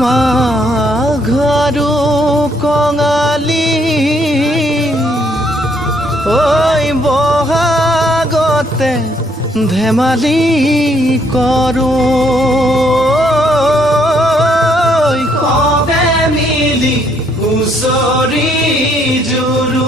মাঘৰো কঙালী ঐ বহাগতে ধেমালি কৰোঁ কবে মিলি হুঁচৰি জুৰু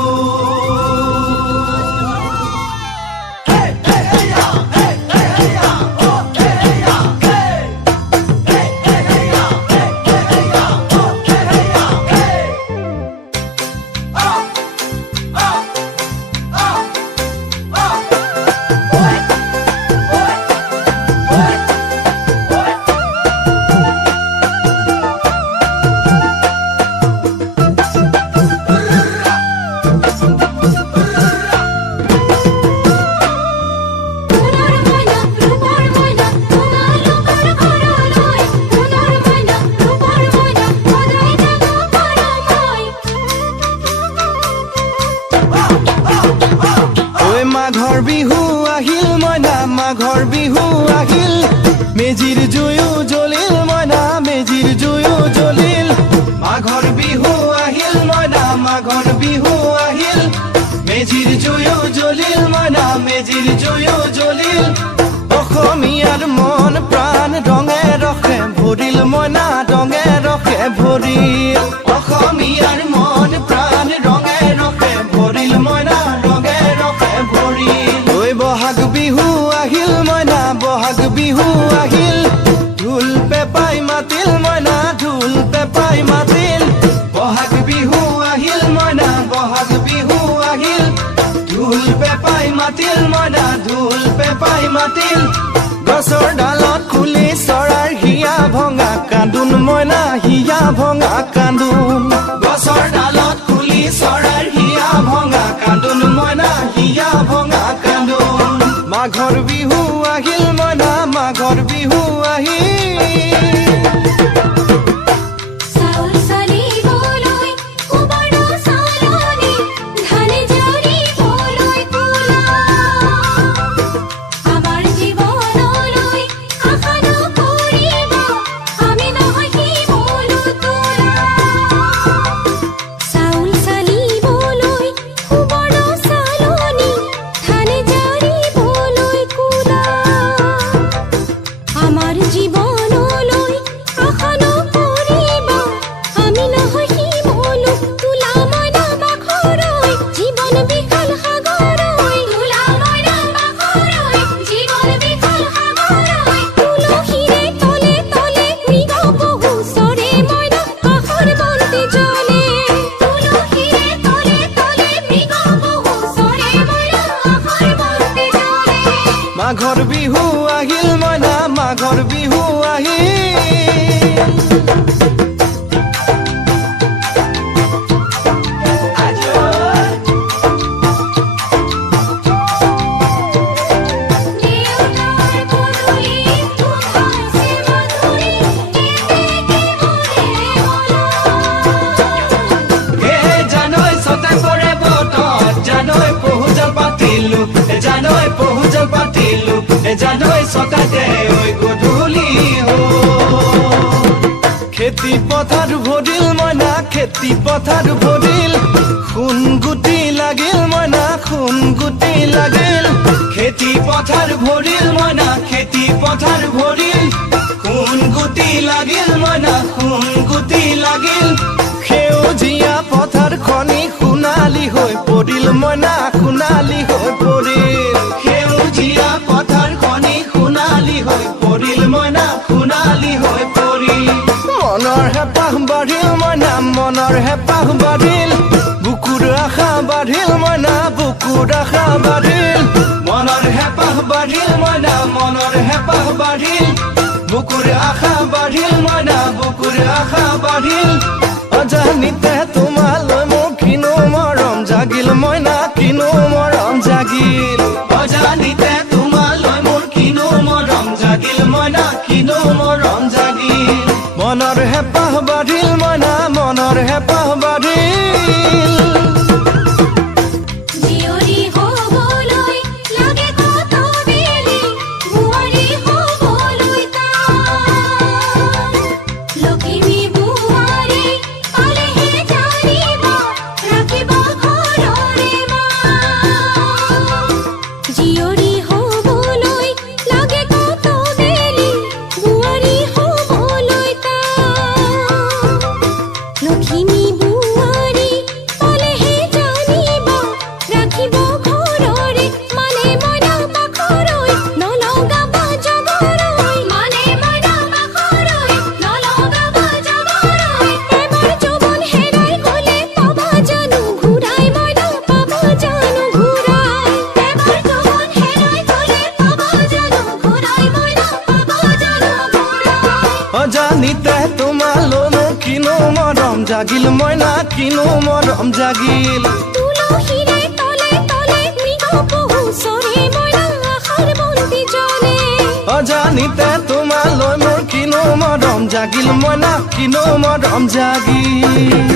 মাঘৰ বিহু আহিল মইনা মাঘৰ বিহু আহিল মেজিৰ জুয়ো জ্বলিল মইনা মেজিৰ জুয়ো জ্বলিল মাঘৰ বিহু আহিল মইনা মাঘৰ বিহু আহিল মেজিৰ জুয়ো জ্বলিল মইনা মেজিৰ জুয়ো জ্বলিল অসমীয়াৰ মন প্ৰাণ ৰঙে ৰখে ভৰিল মইনা ৰঙে ৰখে ভৰিল অসমীয়াৰ মন প্ৰাণ ৰঙে ৰখে ভৰিল মইনা ৰঙে ৰখে ভৰিল ঐ বহাগ বিহু আহিল মইনা বহাগ বিহু আহিল ঢোল পেপাই মাতিল মইনা ঢোল পেপাই মাতিল বহাগ বিহু আহিল মইনা বহাগ বিহু আহিল ঢোল পেপাই মাতিল মইনা ঢোল পেপাই মাতিল গছৰ ডালত খুলি চৰাৰ হিয়া ভঙা কান্দোন মইনা হিয়া ভঙা কান্দোন গছৰ ডালত খুলি চৰাৰ হিয়া ভঙা কান্দোন মইনা হিয়া ভঙা কান্দোন মাঘৰ বিহু আহিল মইনা মাঘৰ বিহু আহিল মাঘৰ বিহু আহিল মইনা মাঘৰ বিহু আহিল জানৈ ছটা কৰে বতত জানৈ পহুজল পাতিলো জানৈ পহুজল পাতিলো জানৈ ছটাতে ঐ গধূলি খেতি পথাৰ ভৰিল মইনা খেতি পথাৰ ভৰিল সোণ গুটি লাগিল মইনা সোণ গুটি লাগিল খেতি পথাৰ ভৰিল মইনা খেতি পথাৰ ভৰিল সোণ গুটি লাগিল মইনা সোণ গুটি লাগিল সেউজীয়া পথাৰ খনি সোণালী হৈ পৰিল মইনা সোণালী হৈ পৰিল সেউজীয়া পথাৰ খনি সোণালী হৈ পৰিল মইনা সোণালী হৈ পৰিল মনৰ হেঁপাহ বাঢ়িল মইনা মনৰ হেঁপাহ বাঢ়িল বুকুৰ আশা বাঢ়িল মইনা বুকুৰ আশা বাঢ়িল মনৰ হেঁপাহ বাঢ়িল মইনা মনৰ হেঁপাহ বাঢ়িল বুকুৰ আশা বাঢ়িল মইনা বুকুৰ আশা বাঢ়িল অজানিতে তোমালৈ মোৰ কিনো মৰম জাগিল মইনা কিনো মৰম জাগিল অজানিতে তোমালৈ মোৰ কিনো মৰম জাগিল মইনা কিনো মৰম জাগিল মনৰ হেঁপাহ বাঢ়িল মইনা মনৰ হেঁপাহ বাঢ়িল Look at me. অজানিতে তোমালৈ মোৰ কিনো মৰম জাগিল মইনা কিনো মৰম জাগিল তুলসীৰে তলে তলে মৃগ পহু চৰে মইনা আশাৰ বন্তি জ্বলে অজানিতে তোমালৈ মোৰ কিনো মৰম জাগিল মইনা কিনো মৰম জাগিল